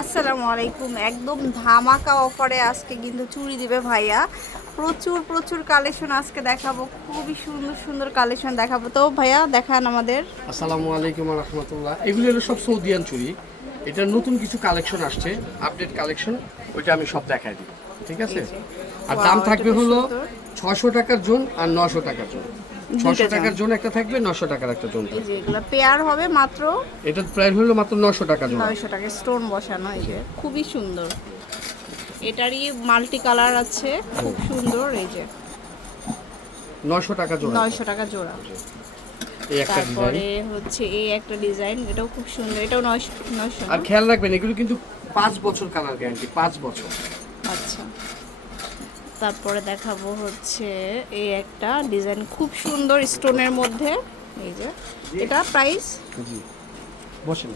আসসালামু আলাইকুম। একদম ধামাকা অফারে আজকে কিন্তু চুরি দিবে ভাইয়া। প্রচুর প্রচুর কালেকশন আজকে দেখাবো। খুবই সুন্দর সুন্দর কালেকশন দেখাবো। তো ভাইয়া দেখান আমাদের। আসসালামু আলাইকুম রহমতুল্লাহ। এগুলো হলো সব সৌদিয়ান চুরি এটার নতুন কিছু কালেকশন আসছে আপডেট কালেকশন ওইটা আমি সব দেখাই দিই ঠিক আছে? আর দাম থাকবে হলো। ছশো টাকার জোন আর নশো টাকার জোন। ছশো টাকার জোন। একটা থাকবে নশো টাকার একটা জোন এই যে এগুলো পেয়ার হবে মাত্র এটার প্রাইস হলো মাত্র নশো টাকা জোন। নয়শো টাকা স্টোন বসানো এই যে। খুবই সুন্দর। এটারই মাল্টি কালার আছে খুব সুন্দর এই যে। নশো টাকা জোন নয়শো টাকা জোড়া। এই তারপরে হচ্ছে এই একটা ডিজাইন এটাও খুব সুন্দর এটাও নয়শো নয়শো। আর খেয়াল রাখবেন এগুলো কিন্তু পাঁচ বছর কালার গ্যারান্টি পাঁচ বছর। তারপরে দেখাবো হচ্ছে এই একটা ডিজাইন খুব সুন্দর স্টোনের মধ্যে। এই যে এটা প্রাইস জি। বসেন।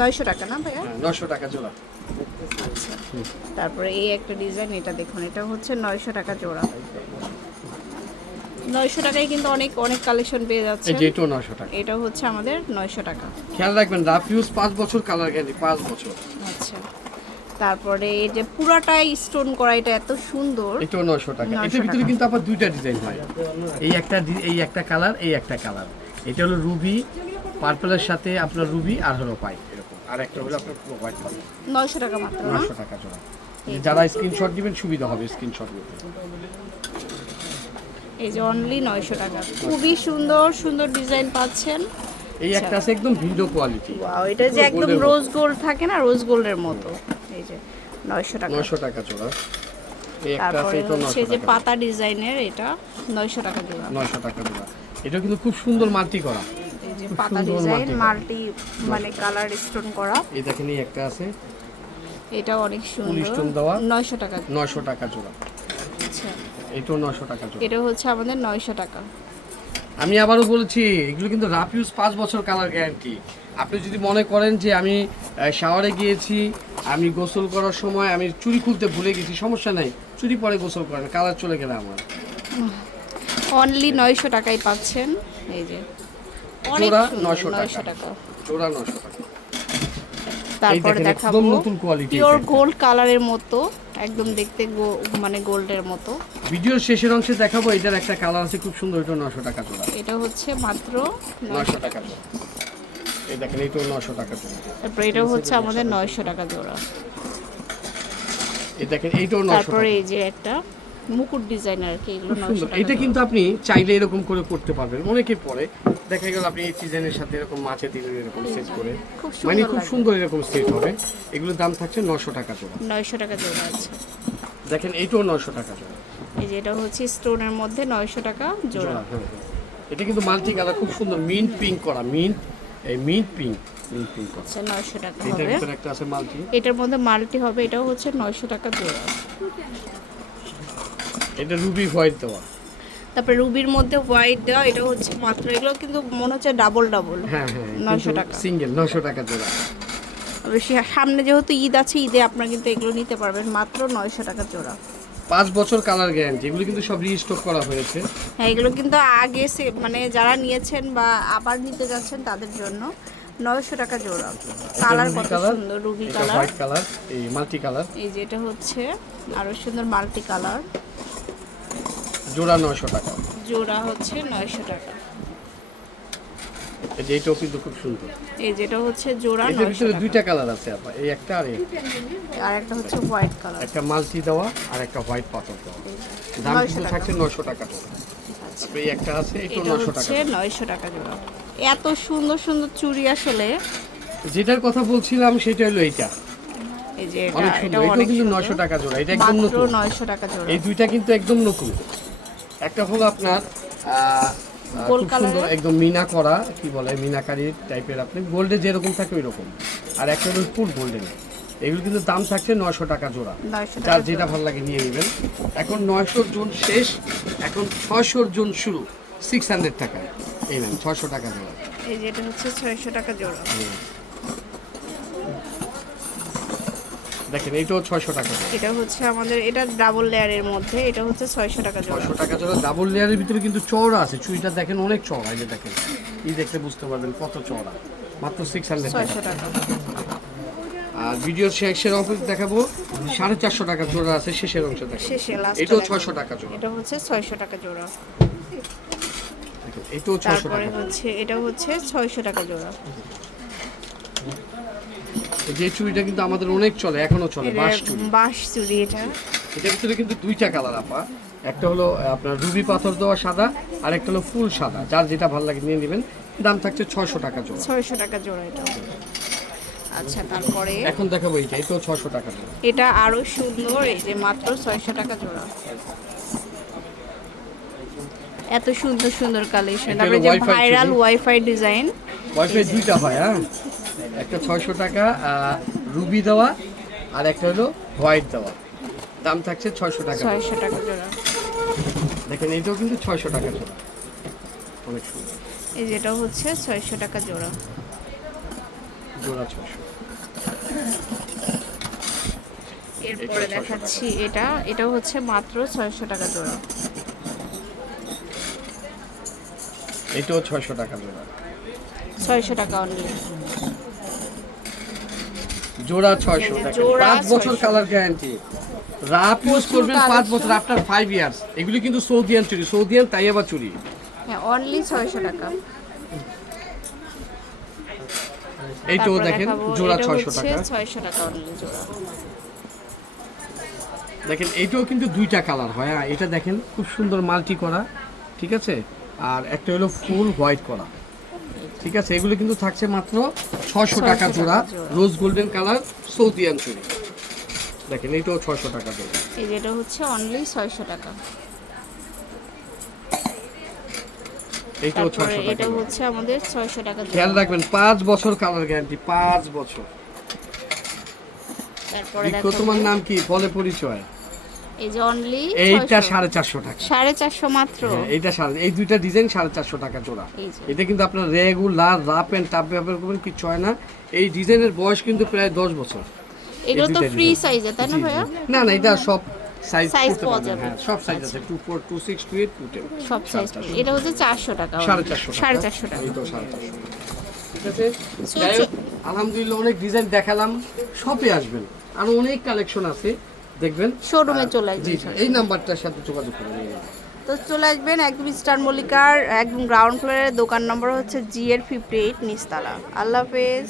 নয়শো টাকা না ভাইয়া? হ্যাঁ নশো টাকা জোড়া। আচ্ছা তারপরে এই একটা ডিজাইন এটা দেখুন এটা হচ্ছে নয়শো টাকা জোড়া। নয়শো টাকায় কিন্তু অনেক অনেক কালেকশন পেয়ে যাচ্ছে। এটাও নশো টাকা। এটা হচ্ছে আমাদের নয়শো টাকা। খেয়াল রাখবেন রাফ ইউজ পাঁচ বছর কালার গ্যারান্টি পাঁচ বছর। আচ্ছা। তারপরে এই যে পুরাটাই স্টোন করা এটা এত সুন্দর। এটাও নশো টাকা। 900 এটার ভিতরে কিন্তু আবার দুইটা ডিজাইন হয়। এই একটা এই একটা কালার এই একটা কালার এটা হলো রুবি পার্পলের সাথে আপনার রুবি আর হলো হোয়াইট এরকম। আর একটা হলো আপনার হোয়াইট কালার নয়শো টাকা মাত্র না? নশো টাকা জোড়া। যারা স্ক্রিনশট দিবেন সুবিধা হবে স্ক্রিনশট নিতে। এই যে অনলি নয়শো টাকা। খুবই সুন্দর সুন্দর ডিজাইন পাচ্ছেন। এই একটা আছে একদম ভিডিও কোয়ালিটি ওয়াও এটা যে একদম রোজ গোল্ড থাকে না রোজ গোল্ডের মতো। এই যে নয়শো টাকা। নশো টাকা জোড়া এই একটা আছে তারপরে হচ্ছে যে পাতা ডিজাইনের এটা নয়শো টাকা দেওয়া নশো টাকা জোড়া। এটা কিন্তু খুব সুন্দর মাল্টি করা। এই যে পাতা ডিজাইন মাল্টি মানে কালার স্টোন করা। এই দেখেন এই একটা আছে। এটা অনেক সুন্দর। stone দেওয়া। নয়শো টাকা। নশো টাকা জোড়া। আচ্ছা। এটাও নশো টাকা জোড়া। এটা হচ্ছে আমাদের নয়শো টাকা। আমি আবারও বলেছি এগুলো কিন্তু রাফ ইউজ পাঁচ বছর কালার গ্যারান্টি আপনি যদি মনে করেন যে আমি শাওয়ারে গিয়েছি আমি গোসল করার সময় আমি চুরি খুলতে ভুলে গেছি সমস্যা নাই চুরি পরে গোসল করেন কালার চলে গেলে আমার। অনলি নয়শো টাকায় পাচ্ছেন। এই যে জোড়া 900 টাকা। 900 টাকা। জোড়া নশো টাকা। তারপরে দেখাবো পিওর গোল্ড কালারের মতো। একদম দেখতে মানে গোল্ডের মতো। ভিডিওর শেষের অংশে দেখাবো এটার একটা কালার আছে খুব সুন্দর এটা 900 টাকা জোড়া এটা হচ্ছে মাত্র 900 টাকা জোড়া এই দেখেন এটা 900 টাকা জোড়া তারপরে এটা হচ্ছে আমাদের নয়শো টাকা জোড়া। এই দেখেন এইটাও 900 তারপরে এই যে একটা। মুকুট ডিজাইন আর কি এগুলো এটা কিন্তু আপনি চাইলে এরকম করে করতে পারবেন। অনেকে পরে দেখা গেল আপনি এই ডিজাইনের সাথে এরকম মাছে দিলেন এরকম সেট করে। মানে খুব সুন্দর এরকম সেট হবে। এগুলোর দাম থাকছে নশো টাকা জোড়া। নয়শো টাকা জোড়া আছে। দেখেন এইটাও নশো টাকা জোড়া। এই যে এটা হচ্ছে স্টোনের মধ্যে নয়শো টাকা জোড়া। হ্যাঁ হ্যাঁ। এটা কিন্তু মাল্টি কালার খুব সুন্দর। মিন্ট পিঙ্ক করা মিন্ট এই মিন্ট পিঙ্ক করা। আচ্ছা নয়শো টাকা হবে। ভিতরে একটা আছে মাল্টি এটার মধ্যে মাল্টি হবে এটাও হচ্ছে নয়শো টাকা জোড়া। এটা রুবি হোয়াইট দেওয়া। তারপরে রুবির মধ্যে হোয়াইট দেওয়া এটা হচ্ছে মাত্র এগুলো কিন্তু মনে হচ্ছে ডাবল ডাবল হ্যাঁ হ্যাঁ 900 টাকা। সিঙ্গেল নশো টাকা জোড়া। সামনে যেহেতু ঈদ আছে ঈদে আপনারা কিন্তু এগুলো নিতে পারবেন মাত্র নয়শো টাকা জোড়া। পাঁচ বছর কালার গ্যারান্টি এগুলো কিন্তু সব রিস্টক করা হয়েছে। হ্যাঁ এগুলো কিন্তু আগে সে মানে যারা নিয়েছেন বা আবার নিতে যাচ্ছেন তাদের জন্য নয়শো টাকা জোড়া। কালার কত সুন্দর রুবি কালার। হোয়াইট কালার এই মাল্টি কালার। এই যে এটা হচ্ছে আরও সুন্দর মাল্টি কালার। জোড়া নশো টাকা। জোড়া হচ্ছে নয়শো টাকা। এই যে এটাও কিন্তু খুব সুন্দর। এই যেটা হচ্ছে জোড়া এটার নয়শো ভিতরে দুইটা কালার আছে আপনার এই একটা আর এই। আর একটা হচ্ছে হোয়াইট কালার। একটা মাল্টি দেওয়া আর একটা হোয়াইট পাথর দেওয়া। দাম কিন্তু থাকছে নশো টাকা। তারপরে এই একটা আছে এটা নশো টাকা। হচ্ছে নয়শো টাকা জোড়া। এত সুন্দর সুন্দর চুড়ি আসলে যেটার কথা বলছিলাম সেটা হলো এইটা। এই যে এটা এটা কিন্তু। নশো টাকা জোড়া এটা একদম নতুন। নয়শো টাকা জোড়া। এই দুইটা কিন্তু একদম নতুন। একটা হলো আপনার খুব সুন্দর একদম মিনা করা কি বলে মিনাকারি টাইপের আপনি গোল্ডে যেরকম থাকে ওই রকম আর একটা হলো ফুল গোল্ডেন এগুলো কিন্তু দাম থাকছে নশো টাকা জোড়া। নয়শো যার যেটা ভালো লাগে নিয়ে নেবেন। এখন নয়শোর জোন শেষ এখন ছয়শোর জোন শুরু। সিক্স হান্ড্রেড টাকা এই ম্যাম ছয়শো টাকা জোড়া। এই যে এটা হচ্ছে ছয়শো টাকা জোড়া। দেখেন এইটাও ছয়শো টাকা এটা হচ্ছে আমাদের এটা ডাবল লেয়ারের মধ্যে এটা হচ্ছে ছয়শো টাকা ছয়শো টাকা জোড়া ডাবল লেয়ারের ভিতরে কিন্তু চওড়া আছে। চুইটা দেখেন অনেক চওড়া এই যে দেখেন। এই দেখতে বুঝতে পারবেন কত চওড়া। মাত্র সিক্স হান্ড্রেড টাকা। ছয়শো টাকা। আর ভিডিও শেষের অংশ দেখাবো। সাড়ে চারশো টাকা জোড়া আছে শেষের অংশ দেখাবো এটাও ছয়শো টাকা জোড়া। এটা হচ্ছে ছয়শো টাকা জোড়া। এটাও ছয়শো টাকা। হচ্ছে এটা হচ্ছে ছয়শো টাকা জোড়া। যে চুড়িটা কিন্তু আমাদের অনেক চলে এখনও চলে বাঁশ চুড়ি। বাঁশ চুড়ি এটা। এটার ভিতরে কিন্তু দুইটা কালার আপা। একটা হলো আপনার রুবি পাথর দেওয়া সাদা আর একটা হলো ফুল সাদা। যার যেটা ভালো লাগে নিয়ে নেবেন। দাম থাকছে ছয়শো টাকা জোড়া। ছয়শো টাকা জোড়া এটা। আচ্ছা তারপরে? এখন দেখাবো এইটা এটাও ছয়শো টাকা জোড়া। এটা আরও সুন্দর এই যে মাত্র ছয়শো টাকা জোড়া। এত সুন্দর সুন্দর কালেকশন তারপরে যে ভাইরাল ওয়াইফাই ডিজাইন ওয়াইফাই দুইটা হয় হ্যাঁ? একটা ছয়শো টাকা রুবি দেওয়া আর একটা হলো হোয়াইট দেওয়া। দাম থাকছে ছয়শো টাকা। ছয়শো টাকা জোড়া। দেখেন এটাও কিন্তু ছয়শো টাকা জোড়া। অনেক সুন্দর। এই যেটা হচ্ছে ছয়শো টাকা জোড়া। জোড়া ছয়শো। এরপরে দেখাচ্ছি এটা। এটা হচ্ছে মাত্র ছয়শো টাকা জোড়া। এটাও ছয়শো টাকা জোড়া। ছয়শো টাকা অনলি জোড়া ছয়শো। পাঁচ বছর কালার গ্যারান্টি রাপ ইউজ করবেন পাঁচ বছর আফটার ফাইভ ইয়ার্স এগুলি কিন্তু সৌদিয়ান চুরি। সৌদিয়ান তাই আবার চুরি। হ্যাঁ অনলি ছয়শো টাকা। এইটাও দেখেন জোড়া ছয়শো টাকা। ছয়শো টাকা অনলি জোড়া। দেখেন এইটাও কিন্তু দুইটা কালার হয় হ্যাঁ। এটা দেখেন খুব সুন্দর মাল্টি করা ঠিক আছে? আর একটা হলো ফুল হোয়াইট করা। ঠিক আছে এগুলো কিন্তু থাকছে মাত্র ছশো টাকা জোড়া। রোজ গোল্ডেন কালার সৌদিয়ান চুরি দেখেন এইটাও ছশো টাকা জোড়া। এই যেটা হচ্ছে অনলি ছয়শো টাকা। এইটাও তারপরে টাকা এটা হচ্ছে আমাদের ছয়শো টাকা খেয়াল রাখবেন পাঁচ বছর কালার গ্যারান্টি পাঁচ বছর। তারপরে তোমার নাম কি? বলে পরিচয়। এই যে অনলি এইটা সাড়ে চারশো টাকা। সাড়ে চারশো মাত্র। হ্যাঁ, এইটা সাড়ে এই দুইটা ডিজাইন সাড়ে চারশো টাকা জোড়া। এটা কিন্তু আপনার রেগুলার রাপ অ্যান্ড টাপ ব্যবহার করবেন কিছু হয় না। এই ডিজাইনের বয়স কিন্তু প্রায় দশ বছর। এগুলো তো ফ্রি। সাইজে তাই না। ভাইয়া? না না এটা সব সাইজ পাওয়া যাবে। হ্যাঁ সব সাইজ আছে। Two four two six two eight two ten সব সাইজ এটা হচ্ছে চারশো টাকা সাড়ে চারশো সাড়ে চারশো টাকা। এই তো সাড়ে চারশো ঠিক আছে? আলহামদুলিল্লাহ অনেক ডিজাইন দেখালাম। শপে আসবেন। আরও অনেক কালেকশন আছে। দেখবেন? শোরুমে চলে আসবেন এই নাম্বারটার সাথে যোগাযোগ করে তো চলে আসবেন একদম স্টার মল্লিকার একদম গ্রাউন্ড ফ্লোরের দোকান নম্বর হচ্ছে জি এর ফিফটি এইট নিস্তালা আল্লাহ হাফেজ।